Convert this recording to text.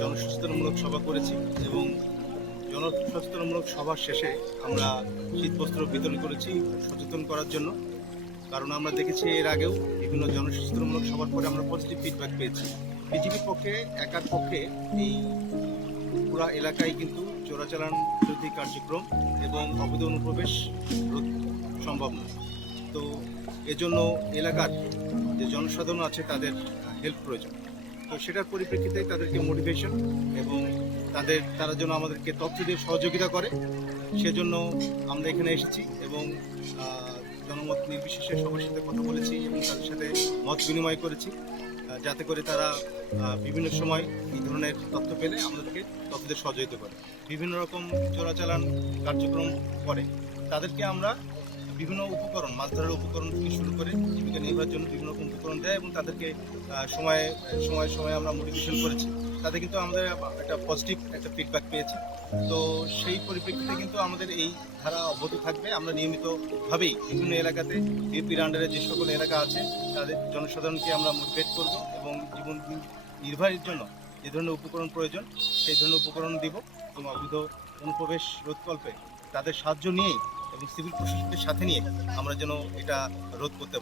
জনসচেতনমূলক সভা করেছি এবং জনসচেতনমূলক সভা শেষে আমরা শীতবস্ত্র বিতরণ করেছি সচেতন করার জন্য। কারণ আমরা দেখেছি এর আগেও বিভিন্ন জনসচেতনমূলক সভার পরে আমরা পজিটিভ ফিডব্যাক পেয়েছি। বিজেপির পক্ষে একার পক্ষে এই পুরা এলাকায় কিন্তু চোরাচালান বিরোধী কার্যক্রম এবং অবৈধ অনুপ্রবেশ রোধ সম্ভব নয়। তো এজন্য এলাকার যে জনসাধারণ আছে তাদের হেল্প প্রয়োজন। তো সেটার পরিপ্রেক্ষিতে তাদেরকে মোটিভেশন এবং তারা যেন আমাদেরকে তথ্য দিয়ে সহযোগিতা করে, সেজন্য আমরা এখানে এসেছি এবং জনমত নির্বিশেষে সবার সাথে কথা বলেছি এবং তাদের সাথে মত বিনিময় করেছি, যাতে করে তারা বিভিন্ন সময় এই ধরনের তথ্য পেলে আমাদেরকে তথ্য দিয়ে সহযোগিতা করে। বিভিন্ন রকম চোরাচালান কার্যক্রম করে তাদেরকে আমরা বিভিন্ন উপকরণ, মাছ ধরার উপকরণ থেকে শুরু করে জীবিকা নির্বাহের জন্য বিভিন্ন রকম উপকরণ দেয় এবং তাদেরকে সময়ে সময়ে সময়ে আমরা মোটিভেশন করেছি। তাতে কিন্তু আমাদের একটা পজিটিভ একটা ফিডব্যাক পেয়েছি। তো সেই পরিপ্রেক্ষিতে কিন্তু আমাদের এই ধারা অব্যাহত থাকবে। আমরা নিয়মিতভাবেই বিভিন্ন এলাকাতে বিএনপির আন্ডারে যে সকল এলাকা আছে তাদের জনসাধারণকে আমরা মোটিভেট করব এবং জীবন নির্বাহের জন্য যে ধরনের উপকরণ প্রয়োজন সেই ধরনের উপকরণ দিব এবং অবৈধ অনুপ্রবেশ রোধকল্পে তাদের সাহায্য নিয়েই এবং সিভিল প্রশাসনের সাথে নিয়ে আমরা যেন এটা রোধ করতে পারি।